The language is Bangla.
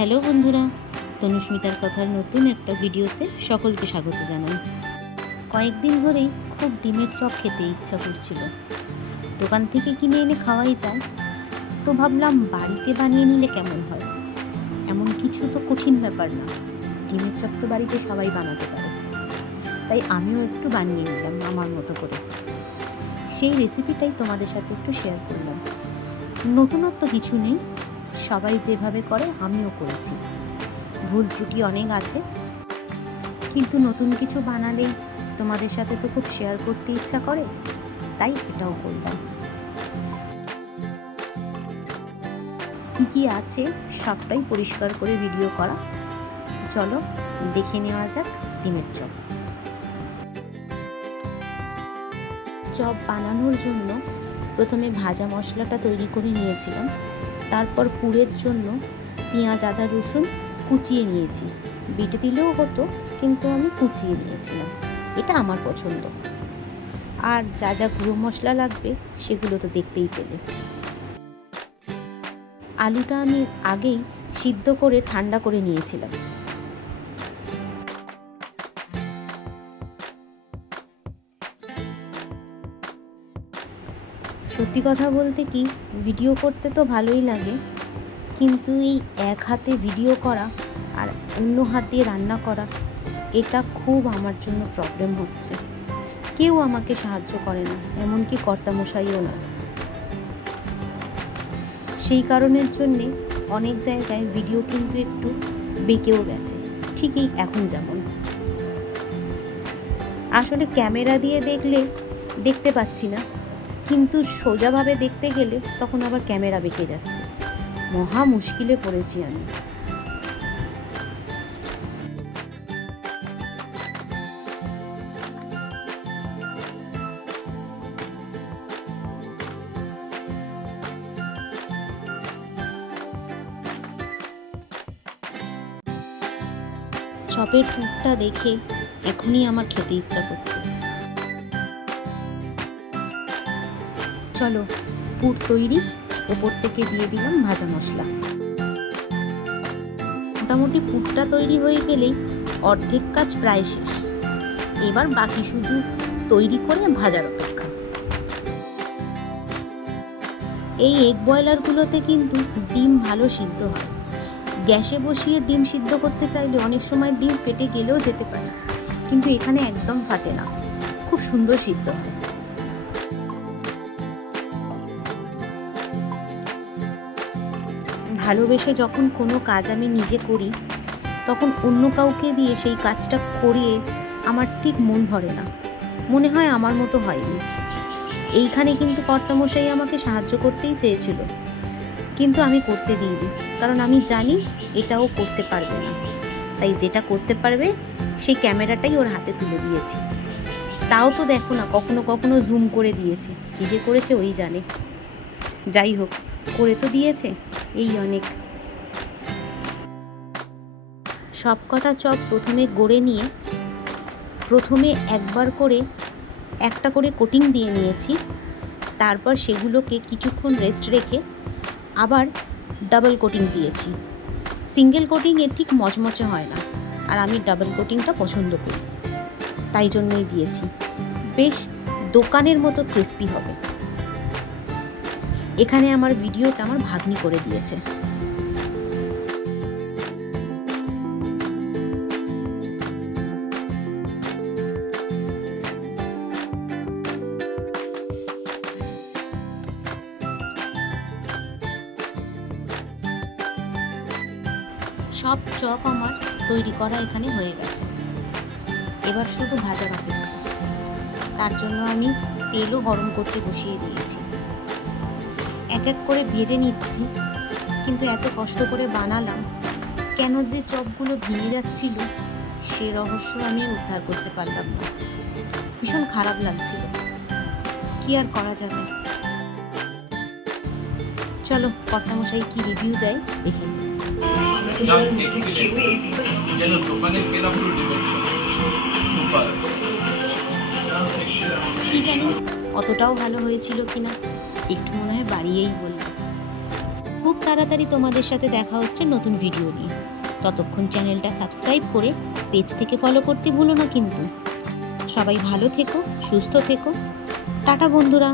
হ্যালো বন্ধুরা, তনুস্মিতার কথার নতুন একটা ভিডিওতে সকলকে স্বাগত জানাই। কয়েকদিন ধরেই খুব ডিমের চপ খেতে ইচ্ছা করছিল। দোকান থেকে কিনে এনে খাওয়াই যায়, তো ভাবলাম বাড়িতে বানিয়ে নিলে কেমন হয়। এমন কিছু তো কঠিন ব্যাপার না, ডিমের চপ তো বাড়িতে সবাই বানাতে পারে। তাই আমিও একটু বানিয়ে নিলাম আমার মতো করে। সেই রেসিপিটাই তোমাদের সাথে একটু শেয়ার করলাম। নতুনত্ব কিছু নেই, সবাই যেভাবে করে আমিও করেছি। ভুল ত্রুটি অনেক আছে, কিন্তু নতুন কিছু বানালেই তোমাদের সাথে তো খুব শেয়ার করতে ইচ্ছা করে, তাই এটাও করলাম। কি কি আছে সবটাই পরিষ্কার করে ভিডিও করা। চলো দেখে নেওয়া যাক ডিমের চপ। চপ বানানোর জন্য প্রথমে ভাজা মশলাটা তৈরি করে নিয়েছিলাম। তারপর পুরের জন্য পেঁয়াজ, আদা, রসুন কুচিয়ে নিয়েছি। বেটে দিলেও হতো, কিন্তু আমি কুচিয়ে নিয়েছিলাম, এটা আমার পছন্দ। আর যা যা গুঁড়ো মশলা লাগবে সেগুলো তো দেখতেই পেলে। আলুটা আমি আগেই সিদ্ধ করে ঠান্ডা করে নিয়েছিলাম। সত্যি কথা বলতে কি, ভিডিও করতে তো ভালোই লাগে, কিন্তু এই এক হাতে ভিডিও করা আর অন্য হাত দিয়ে রান্না করা, এটা খুব আমার জন্য প্রবলেম হচ্ছে। কেউ আমাকে সাহায্য করে না, এমনকি কর্তামশাইও না। সেই কারণের জন্যে অনেক জায়গায় ভিডিও কিন্তু একটু বেঁকেও গেছে, ঠিকই এখন যেমন। আসলে ক্যামেরা দিয়ে দেখলে দেখতে পাচ্ছি না, কিন্তু সোজাভাবে দেখতে গেলে তখন আবার ক্যামেরা বেঁকে যাচ্ছে। মহা মুশকিলে পড়েছি আমি। চপের পুরটা দেখে এখনই আমার খেতে ইচ্ছা করছে। চলো পুর তৈরি, ওপর থেকে দিয়ে দিলাম ভাজা মশলা। মোটামুটি পুরটা তৈরি হয়ে গেলেই অর্ধেক কাজ প্রায় শেষ। এবার বাকি শুধু তৈরি করে ভাজার অপেক্ষা। এই এগ বয়লারগুলোতে কিন্তু ডিম ভালো সিদ্ধ হয়। গ্যাসে বসিয়ে ডিম সিদ্ধ করতে চাইলে অনেক সময় ডিম ফেটে গেলেও যেতে পারে, কিন্তু এখানে একদম ফাটে না, খুব সুন্দর সিদ্ধ হয়। ভালোবেসে যখন কোনো কাজ আমি নিজে করি, তখন অন্য কাউকে দিয়ে সেই কাজটা করিয়ে আমার ঠিক মন ভরে না, মনে হয় আমার মতো হয়নি। এইখানে কিন্তু কর্তামশাই আমাকে সাহায্য করতেই চেয়েছিল, কিন্তু আমি করতে দিইনি, কারণ আমি জানি এটাও করতে পারবে না। তাই যেটা করতে পারবে সেই ক্যামেরাটাই ওর হাতে তুলে দিয়েছি। তাও তো দেখো না, কখনো কখনো জুম করে দিয়েছি, কী যে করেছে ওই জানে। যাই হোক, করে তো দিয়েছে, এই অনেক। সব কটা চপ প্রথমে গড়ে নিয়ে প্রথমে একবার করে একটা করে কোটিং দিয়ে নিয়েছি। তারপর সেগুলোকে কিছুক্ষণ রেস্ট রেখে আবার ডাবল কোটিং দিয়েছি। সিঙ্গেল কোটিংয়ে ঠিক মচমচে হয় না, আর আমি ডাবল কোটিংটা পছন্দ করি, তাই জন্যই দিয়েছি। বেশ দোকানের মতো ক্রিস্পি হবে। এখানে আমার ভিডিওটা আমার ভাগ্নি করে দিয়েছে। সব চপ আমার তৈরি করা এখানে হয়ে গেছে, এবার শুধু ভাজার অপেক্ষা। তার জন্য আমি তেলও গরম করতে বসিয়ে দিয়েছি। এক এক করে ভেজে নিচ্ছি, কিন্তু এত কষ্ট করে বানালাম, কেন যে চপগুলো ভেঙে যাচ্ছিল সে রহস্য আমি উদ্ধার করতে পারলাম না। ভীষণ খারাপ লাগছিল, কি আর করা যাবে। চলো কর্তামশাই কি রিভিউ দেয় দেখে নিই। কি জানি অতটাও ভালো হয়েছিল কিনা, একটু মনে হয় বাড়িয়েই বললাম। খুব তাড়াতাড়ি তোমাদের সাথে দেখা হচ্ছে নতুন ভিডিও নিয়ে। ততক্ষণ চ্যানেলটা সাবস্ক্রাইব করে পেজ থেকে ফলো করতে ভুলো না কিন্তু। সবাই ভালো থেকো, সুস্থ থেকো। টাটা বন্ধুরা।